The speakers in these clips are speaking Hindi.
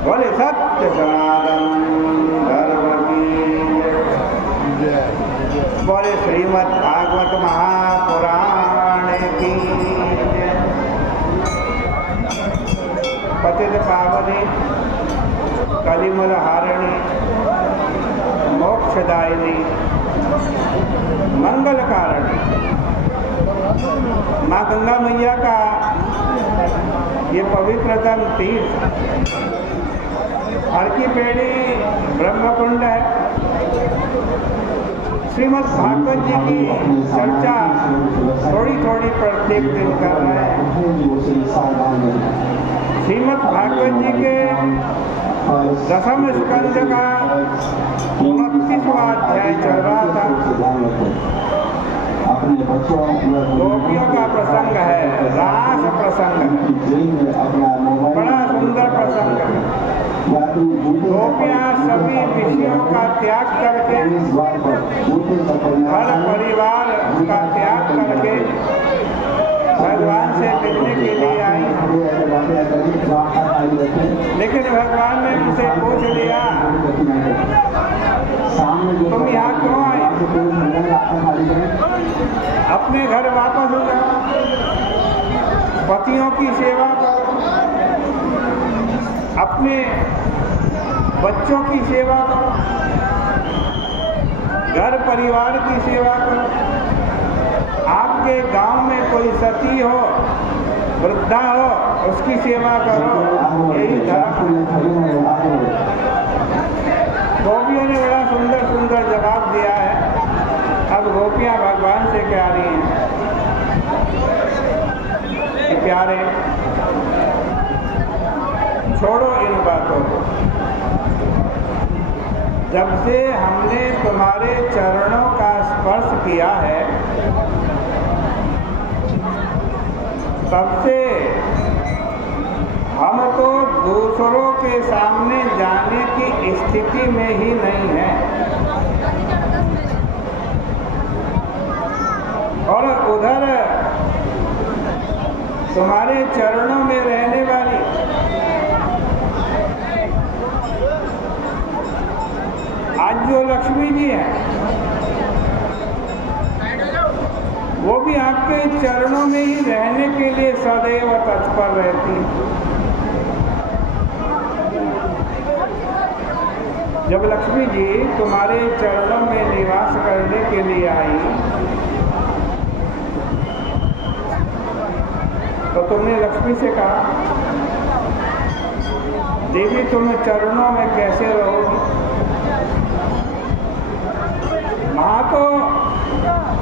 बोले सत्य सनातन धर्म की जय। बोले श्रीमद् भागवत महापुराण की जय। पतित पावनी कलिमल हारिणी मोक्षदायिनी मंगल कारिणी माँ गंगा मैया का ये पवित्रतम तीर्थ हर की पेड़ी ब्रह्मकुंड है। श्रीमद् भागवत जी की चर्चा थोड़ी थोड़ी प्रत्येक दिन कर रहे हैं। श्रीमद् भागवत जी के दसम स्कंद का 29वां अध्याय चल रहा था। गोपियों का प्रसंग है, रास प्रसंग है, बड़ा सुंदर प्रसंग है। गोपियाँ सभी विषयों का त्याग करके, हर परिवार का त्याग करके भगवान से मिलने के लिए आई। लेकिन भगवान ने उनसे पूछ लिया, तुम यहाँ क्यों आए? अपने घर वापस हो जाओ, पतियों की सेवा करो, अपने बच्चों की सेवा करो, घर परिवार की सेवा करो। आपके गांव में कोई सती हो, वृद्धा हो, उसकी सेवा करो, यही धर्म। गोपियों ने बड़ा सुंदर सुंदर जवाब दिया है। अब गोपियाँ भगवान से कह रही हैं कि प्यारे, छोड़ो इन बातों को। जब से हमने तुम्हारे चरणों का स्पर्श किया है, तब से हम तो दूसरों के सामने जाने की स्थिति में ही नहीं हैं। और उधर तुम्हारे चरणों में रहने वाली आज जो लक्ष्मी जी हैं, वो भी आपके चरणों में ही रहने के लिए सदैव तत्पर रहती है। जब लक्ष्मी जी तुम्हारे चरणों में निवास करने के लिए आई, तो तुमने लक्ष्मी से कहा, देवी तुम चरणों में कैसे रहोगी? वहाँ तो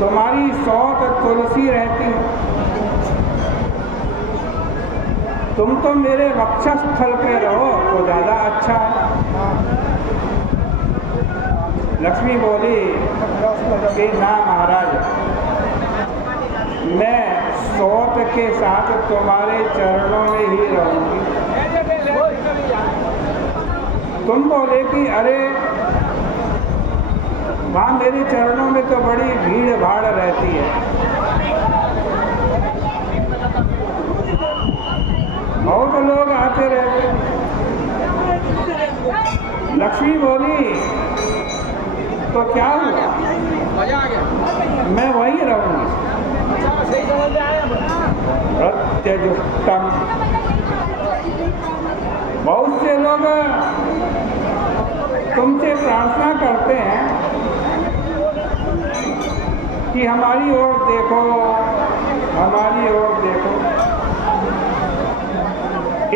तुम्हारी सौत तुलसी रहती है, तुम तो मेरे वक्षस्थल पे रहो तो ज़्यादा अच्छा है। लक्ष्मी बोली कि ना महाराज, मैं सौत के साथ तुम्हारे चरणों में ही रहूंगी। तुम बोले कि अरे वहाँ मेरे चरणों में तो बड़ी भीड़ भाड़ रहती है, बहुत लोग आते रहते। लक्ष्मी बोली तो क्या हुआ, मैं वहीं रहूंगी। प्रत्यजुष्टम, बहुत से लोग तुमसे प्रार्थना करते हैं कि हमारी ओर देखो, हमारी ओर देखो।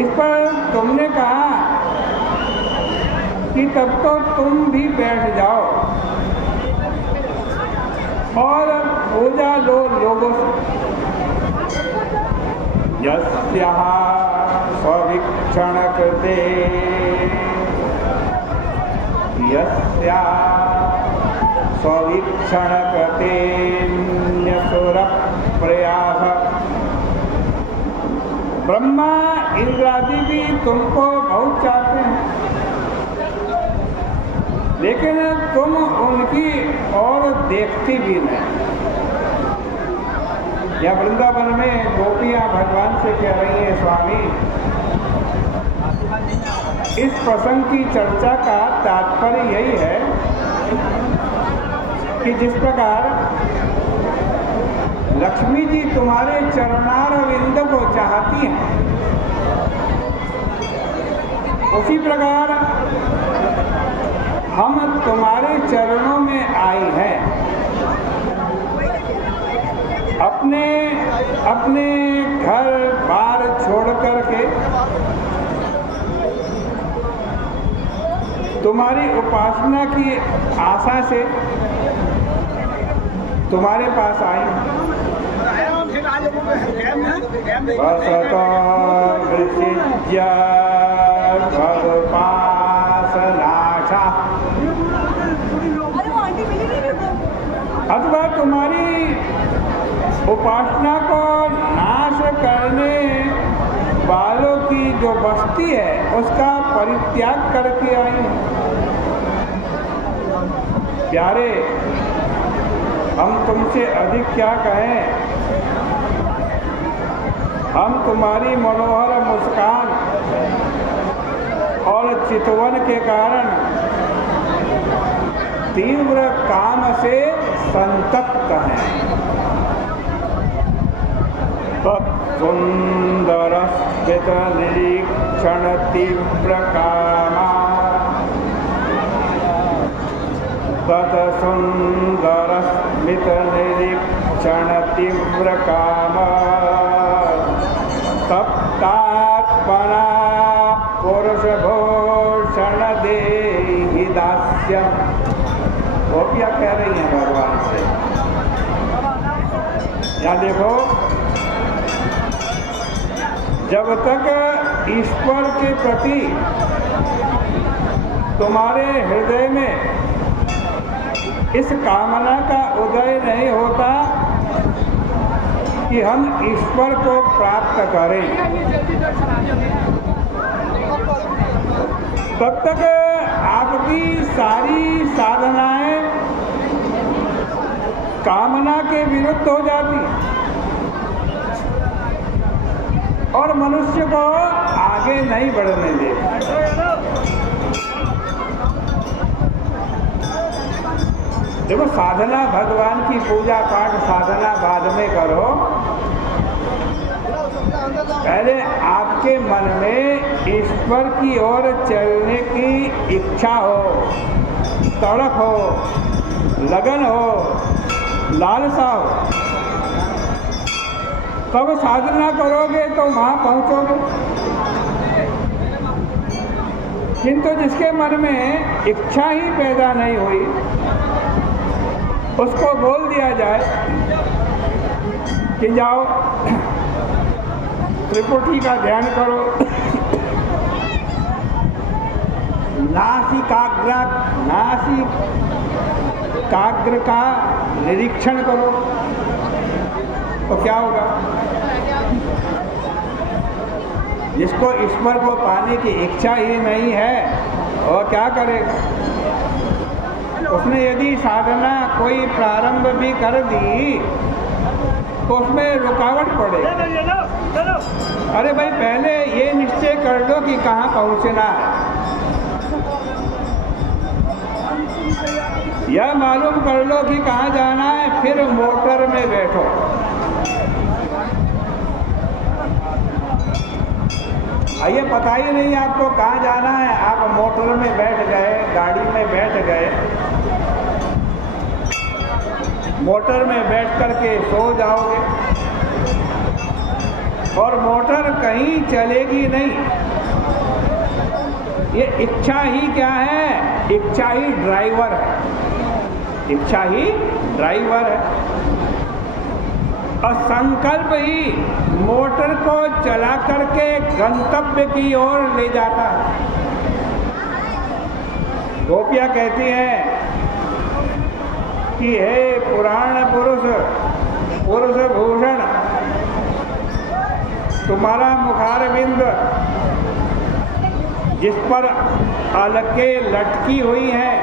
इस पर तुमने कहा कि तब तो तुम भी बैठ जाओ और पूजा लो लोगों से। यस्याः स्ववीक्षण कृते, यस्याः स्ववीक्षण कृते न्यसुर प्रयास। ब्रह्मा इंद्रादि भी तुमको बहुत चाहते हैं, लेकिन तुम उनकी ओर देखती भी नहीं। या वृंदावन में गोपियां भगवान से कह रही हैं, स्वामी इस प्रसंग की चर्चा का तात्पर्य यही है कि जिस प्रकार लक्ष्मी जी तुम्हारे चरणारविंद को चाहती हैं, उसी प्रकार हम तुम्हारे चरणों में आए हैं। अपने अपने घर बार छोड़ करके तुम्हारी उपासना की आशा से तुम्हारे पास आए। अथवा तुम्हारी उपासना को नाश करने वालों की जो बस्ती है उसका परित्याग करके आई है। प्यारे, हम तुमसे अधिक क्या कहें। हम तुम्हारी मनोहर मुस्कान और चितवन के कारण तीव्र काम से संतप्त हैं। सुंदर स्मित निरीक्षण तीव्र कामा, सुंदर स्मित निरीक्षण तीव्र कामा, तप्तात्मना पुरुष भूषण देहि दास्यम्। गोपियां कह रही हैं भगवान से, यहाँ देखो, जब तक ईश्वर के प्रति तुम्हारे हृदय में इस कामना का उदय नहीं होता कि हम ईश्वर को प्राप्त करें, तब तक आपकी सारी साधनाएं कामना के विरुद्ध हो जाती और मनुष्य को आगे नहीं बढ़ने देती। देखो, साधना भगवान की पूजा पाठ साधना बाद में करो, पहले आपके मन में ईश्वर की ओर चलने की इच्छा हो, तड़प हो, लगन हो, लालसा हो, तब साधना करोगे तो वहाँ पहुँचोगे। किंतु जिसके मन में इच्छा ही पैदा नहीं हुई, उसको बोल दिया जाए कि जाओ त्रिपुटी का ध्यान करो, नासिकाग्र का निरीक्षण करो, तो क्या होगा? जिसको ईश्वर को पाने की इच्छा ही नहीं है और क्या करेगा? उसने यदि साधना कोई प्रारंभ भी कर दी तो उसमें रुकावट पड़ेगी। अरे भाई, पहले ये निश्चय कर लो कि कहाँ पहुँचना है, यह मालूम कर लो कि कहाँ जाना है, फिर मोटर में बैठो। ये पता ही नहीं आपको कहाँ जाना है, आप मोटर में बैठ गए, गाड़ी में बैठ गए, मोटर में बैठ करके सो जाओगे और मोटर कहीं चलेगी नहीं। ये इच्छा ही क्या है? इच्छा ही ड्राइवर है, इच्छा ही ड्राइवर है और संकल्प ही मोटर को चला करके गंतव्य की ओर ले जाता है। गोपियां कहती हैं कि हे पुराण पुरुष, पुरुष भूषण, तुम्हारा मुखारविंद जिस पर अलकें लटकी हुई हैं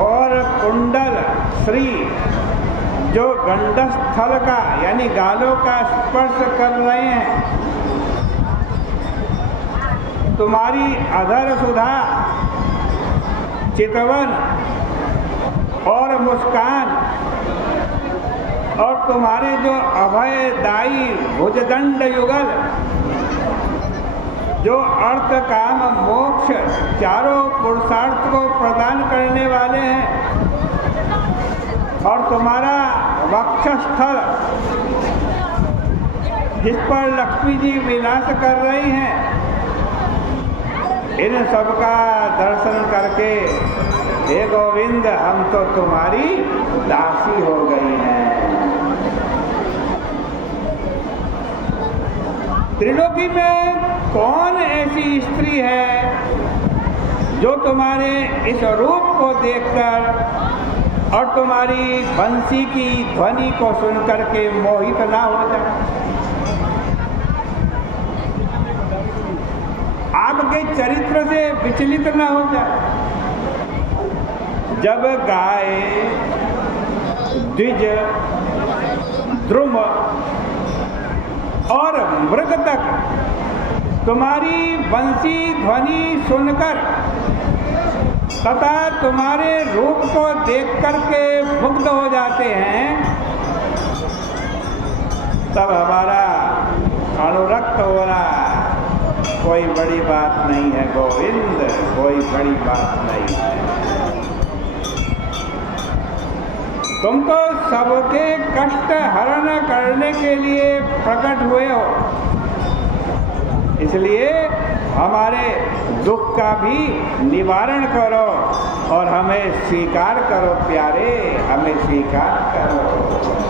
और कुंडल श्री जो गंडस्थल का यानी गालों का स्पर्श कर रहे हैं, तुम्हारी अधर सुधा, चितवन और मुस्कान और तुम्हारे जो अभयदायी भुजदंड युगल, जो अर्थ काम मोक्ष चारों पुरुषार्थ को प्रदान करने वाले हैं, और तुम्हारा वक्षस्थल जिस पर लक्ष्मी जी विलास कर रही हैं, इन सबका दर्शन करके हे गोविंद हम तो तुम्हारी दासी हो गई हैं। त्रिलोकी में कौन ऐसी स्त्री है जो तुम्हारे इस रूप को देखकर और तुम्हारी बंसी की ध्वनि को सुनकर के मोहित ना हो जाए, आपके चरित्र से विचलित ना हो जाए। जब गाय, द्विज, द्रुम और मृग तक तुम्हारी बंसी ध्वनि सुनकर तथा तुम्हारे रूप को देख करके मुग्ध हो जाते हैं, तब हमारा अनुरक्त होना कोई बड़ी बात नहीं है गोविंद, कोई बड़ी बात नहीं है। तुम तो सबके कष्ट हरण करने के लिए प्रकट हुए हो, इसलिए हमारे दुख का भी निवारण करो और हमें स्वीकार करो प्यारे, हमें स्वीकार करो।